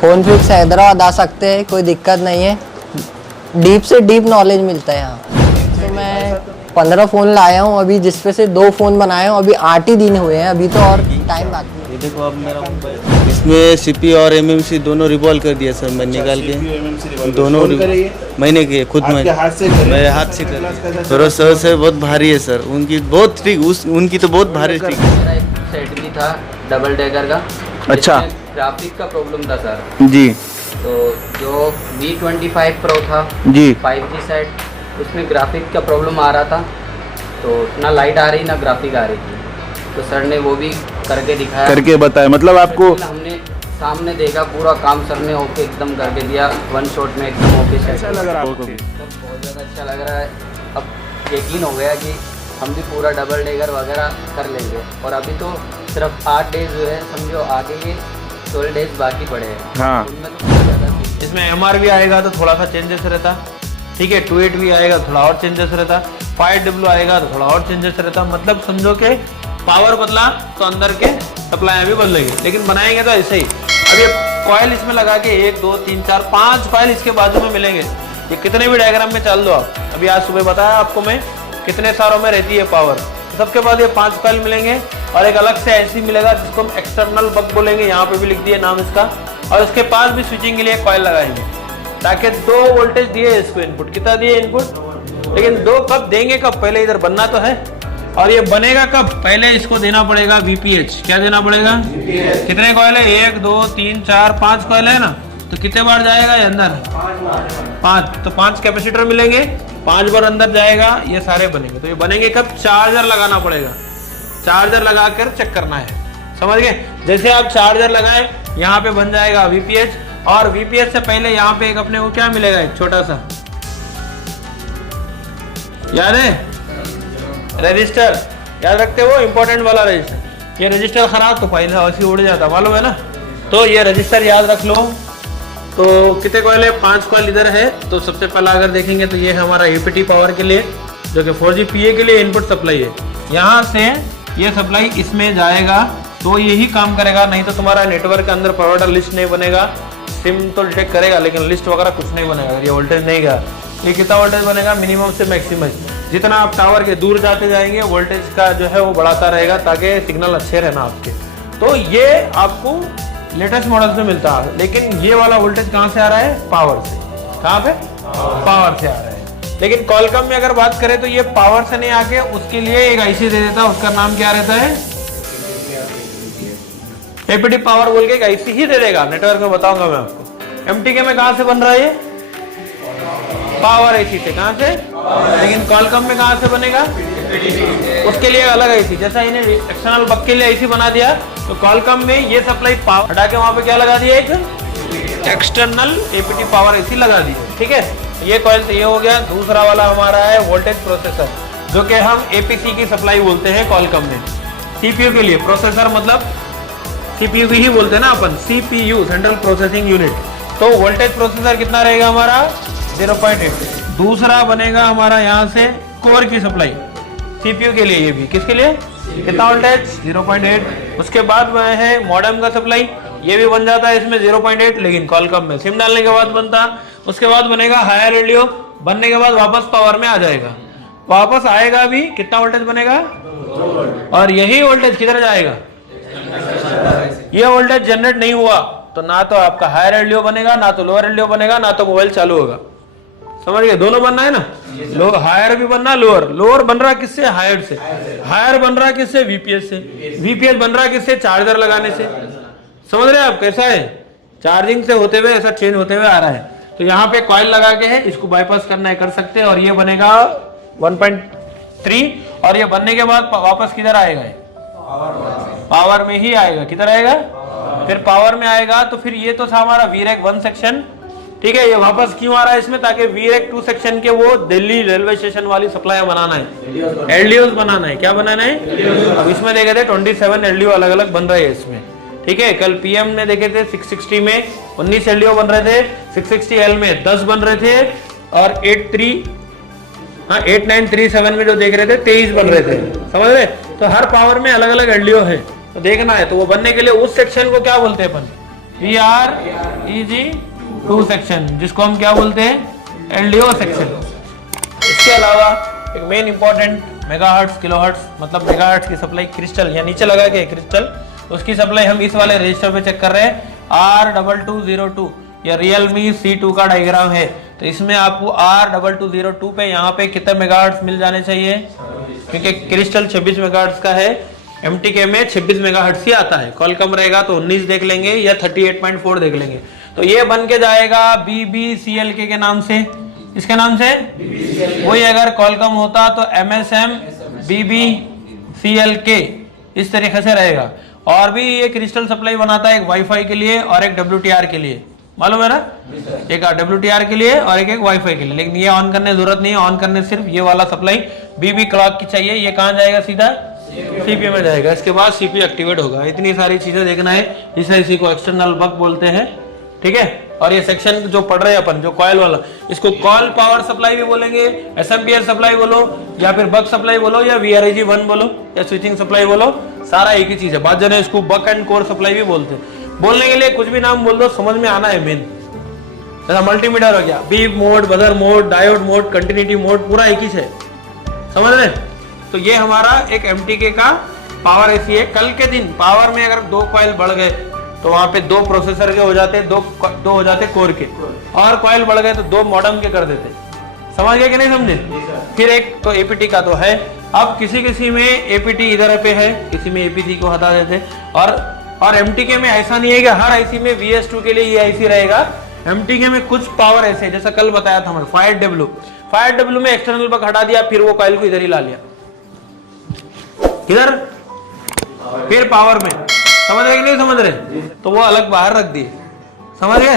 Phone fix Hyderabad आ सकते हैं, कोई दिक्कत नहीं है। डीप से डीप नॉलेज मिलता है यहाँ। तो मैं 15 फ़ोन लाया हूँ अभी, जिसपे से 2 फ़ोन बनाए हूँ। अभी 8 ही दिन हुए हैं, अभी तो और टाइम बाकी है। ये देखो अब मेरा मोबाइल, इसमें सीपी और एमएमसी दोनों रिवॉल्व कर दिया सर, मैं निकाल के दोनों मैंने किए खुद में, मेरे हाथ से कर। प्रोसेसर से बहुत भारी है सर, उनकी बहुत ठीक, उनकी तो बहुत भारी ठीक। मेरा एक सेट भी था डबल डेकर का। अच्छा। ग्राफिक का प्रॉब्लम था सर जी तो जो V25 Pro था जी 5G सेट, उसमें ग्राफिक का प्रॉब्लम आ रहा था, तो ना लाइट आ रही ना ग्राफिक आ रही थी। तो सर ने वो भी करके दिखाया, करके बताया, मतलब आपको हमने सामने देखा पूरा काम सर ने ओके एकदम करके दिया, 1 शॉट में एकदम ओके सेट। अच्छा लग रहा है आपको? बहुत ज़्यादा अच्छा लग रहा है। अब यकीन हो गया कि हम भी पूरा डबल डेकर वगैरह कर लेंगे। और अभी तो सिर्फ 8 डेज हुए हैं, समझो आगे ये 12 डेज बाकी पड़े हैं। हाँ। उनमें तो बहुत ज़्यादा इसमें MR भी आएगा तो थोड़ा सा चेंजेस रहता, ठीक है। 28 भी आएगा तो थोड़ा और चेंजेस रहता, 5W आएगा तो थोड़ा और चेंजेस रहता। मतलब समझो कि पावर बदला तो अंदर के सप्लाई भी बदलेगी, लेकिन बनाएंगे तो ऐसे ही। अब ये कॉयल इसमें लगा के 1 2 3 4 5 कॉयल इसके बाजू में मिलेंगे। ये कितने भी डायग्राम में चल दो आप, अभी आज सुबह बताया आपको मैं कितने सारों में रहती है पावर। सबके बाद ये 5 कॉयल मिलेंगे और एक अलग से ऐसी मिलेगा जिसको हम एक्सटर्नल बग बोलेंगे, यहाँ पे भी लिख दिए नाम इसका। और उसके पास भी स्विचिंग के लिए कॉयल लगाएंगे, ताकि 2 वोल्टेज दिए इसको इनपुट। कितना दिए इनपुट, लेकिन 2 कब देंगे, कब, पहले इधर बनना तो है। और ये बनेगा कब, पहले इसको देना पड़ेगा VPH। क्या देना पड़ेगा? कितने कॉयल है, 1 2 3 4 5 कॉयल है ना, तो कितने बार जाएगा ये अंदर? 5। तो 5 कैपेसिटर मिलेंगे, 5 बार अंदर जाएगा, ये सारे बनेंगे। तो ये बनेंगे कब, चार्जर लगाना पड़ेगा। चार्जर लगा कर चेक करना है, समझ गए? जैसे आप चार्जर लगाए, यहाँ पे बन जाएगा VPH। और VPH से पहले यहाँ पे एक अपने को क्या मिलेगा, एक छोटा सा, याद है, रजिस्टर। याद रखते हो, इंपॉर्टेंट वाला रजिस्टर। ये रजिस्टर खराब तो फाइल है ऐसी उड़ जाता, मालूम है ना। तो ये रजिस्टर याद रख लो। तो कितने कॉइल है, 5 कॉइल इधर है। तो सबसे पहला अगर देखेंगे तो ये है हमारा APT पावर के लिए, जो कि 4G PA के लिए इनपुट सप्लाई है। यहाँ से ये सप्लाई इसमें जाएगा तो यही काम करेगा, नहीं तो तुम्हारा नेटवर्क के अंदर प्रोवाइडर लिस्ट नहीं बनेगा। सिम तो डिटेक्ट करेगा लेकिन लिस्ट वगैरह कुछ नहीं बनेगा अगर ये वोल्टेज नहीं गया। ये कितना वोल्टेज बनेगा, मिनिमम से मैक्सिमम। जितना आप टावर के दूर जाते जाएंगे वोल्टेज का जो है वो बढ़ाता रहेगा, ताकि सिग्नल अच्छे रहना आपके। तो ये आपको लेटेस्ट मॉडल में मिलता है। लेकिन ये वाला वोल्टेज कहाँ से आ रहा है, पावर से। कहाँ पे, पावर से आ रहा है। लेकिन कॉलकम में अगर बात करें तो ये पावर से नहीं आके उसके लिए एक IC दे देता है, उसका नाम क्या रहता है, APT पावर बोल के एक IC ही दे देगा। नेटवर्क में बताऊंगा मैं आपको। MTK में कहां से बन रहा है ये, पावर IC से। कहां से, लेकिन कॉलकम में कहां से बनेगा, उसके लिए अलग IC। जैसा इन्हें एक्सटर्नल बग के लिए IC बना दिया, तो कॉलकम में ये सप्लाई पावर हटा के वहां पे क्या लगा दिया, एक एक्सटर्नल APT पावर IC लगा दी, ठीक है। ये कॉइल तो ये हो गया। दूसरा वाला हमारा है वोल्टेज प्रोसेसर, जो कि हम APC की सप्लाई बोलते हैं कॉलकम में। CPU के लिए, प्रोसेसर मतलब CPU की ही बोलते हैं ना अपन, CPU सेंट्रल प्रोसेसिंग यूनिट। तो वोल्टेज प्रोसेसर कितना रहेगा हमारा, 0.8। दूसरा बनेगा हमारा यहाँ से कोर की सप्लाई CPU के लिए, ये भी किसके लिए, कितना वोल्टेज, 0.8। उसके बाद में है मॉडेम का सप्लाई, ये भी बन जाता है इसमें 0.8, लेकिन कॉलकम में सिम डालने के बाद बनता। उसके बाद बनेगा हायर LDO, बनने के बाद वापस पावर में आ जाएगा। वापस आएगा भी, कितना वोल्टेज बनेगा, और यही वोल्टेज किधर जाएगा, ये वोल्टेज जनरेट नहीं हुआ तो ना तो आपका हायर LDO बनेगा, ना तो लोअर LDO बनेगा, ना तो मोबाइल चालू होगा। समझ गए, दोनों बनना है ना, लो हायर भी बनना, लोअर। लोअर बन रहा किससे, हायर से। हायर बन रहा किससे, VPH से। VPH बन रहा किससे, चार्जर लगाने से। समझ रहे हैं आप, कैसा है, चार्जिंग से होते हुए ऐसा चेंज होते हुए आ रहा है। तो यहाँ पे कॉइल लगा के है, इसको बाईपास करना है, कर सकते हैं। और ये बनेगा 1.3, और ये बनने के बाद वापस किधर आएगा, पावर में ही आएगा। किधर आएगा, फिर पावर में आएगा। तो फिर ये तो था हमारा VREC 1 सेक्शन, ठीक है। ये वापस क्यों आ रहा है इसमें, ताकि VREC 2 सेक्शन के वो दिल्ली रेलवे स्टेशन वाली सप्लाई बनाना है, LDOs बनाना है। क्या बनाना है, अब इसमें देखे थे 27 LDO अलग अलग बन रहे हैं इसमें, ठीक है। कल PM ने देखे थे 660 में 19 LDO बन रहे थे, 660L में 10 बन रहे थे, और 8937 में जो देख रहे थे 23 बन रहे थे। समझ रहे, तो हर पावर में अलग अलग LDO है। तो देखना है, तो वो बनने के लिए उस सेक्शन को क्या बोलते हैं अपन, VREG2 सेक्शन, जिसको हम क्या बोलते हैं, LDO सेक्शन। इसके अलावा एक मेन इंपॉर्टेंट मेगाहर्ट्ज, किलोहर्ट्ज, मतलब मेगाहर्ट्ज की सप्लाई क्रिस्टल या नीचे लगा के क्रिस्टल, उसकी सप्लाई हम इस वाले रजिस्टर पे चेक कर रहे हैं। R2202 या Realme C2 का डायग्राम है, तो इसमें आपको R2202 पे यहाँ पे कितने मेगाहर्ट्ज मिल जाने चाहिए, क्योंकि क्रिस्टल 26 मेगाहर्ट्ज का है, MTK में 26 मेगाहर्ट्ज ही आता है। कॉलकम रहेगा तो 19 देख लेंगे या 38.4 देख लेंगे। तो ये बन के जाएगा BBCLK के नाम से। इसके नाम से वही अगर कॉलकम होता तो MSM BBCLK इस तरीके से रहेगा। और भी ये क्रिस्टल सप्लाई बनाता है, एक वाईफाई के लिए और एक WTR के लिए, मालूम है ना, एक WTR के लिए और एक वाईफाई के लिए। लेकिन ये ऑन करने जरूरत नहीं है, ऑन करने सिर्फ ये वाला सप्लाई BB क्लॉक की चाहिए। ये कहाँ जाएगा, सीधा CPU में जाएगा। इसके बाद CPU एक्टिवेट होगा। इतनी सारी चीजें देखना है, इसी को एक्सटर्नल बक बोलते हैं, ठीक है। और ये सेक्शन जो पढ़ रहे हैं अपन, जो कॉइल वाला, इसको कॉल पावर सप्लाई भी बोलेंगे, SMPS सप्लाई बोलो, या फिर बक सप्लाई बोलो, या VREG1 बोलो, या स्विचिंग सप्लाई बोलो, सारा एक ही चीज है। बाद जने इसको बक एंड कोर सप्लाई भी बोलते हैं। बोलने के लिए कुछ भी नाम बोल दो, समझ में आना है मेन। जैसा मल्टीमीटर हो गया, beep mode, buzzer mode, diode mode, continuity mode, पूरा एक ही है, समझ रहे। तो ये हमारा एक MTK का पावर ऐसी है। कल के दिन पावर में अगर 2 कॉइल बढ़ गए तो वहां पे 2 प्रोसेसर के हो जाते, 2 हो जाते कोर के, और कॉइल बढ़ गए तो 2 मॉडम के कर देते। समझ गए कि नहीं समझे। फिर एक तो APT का तो है। अब किसी में APT इधर पे है, किसी में APT को हटा देते। और MTK में ऐसा नहीं है कि हर IC में VS2 के लिए ये IC रहेगा। MTK में कुछ पावर ऐसे, जैसा कल बताया था हमने 5W में एक्सटर्नल बक हटा दिया, फिर वो कॉइल को इधर ही ला लिया, इधर, फिर पावर में, समझ रहे कि नहीं समझ रहे, तो वो अलग बाहर रख दिए, समझ गए।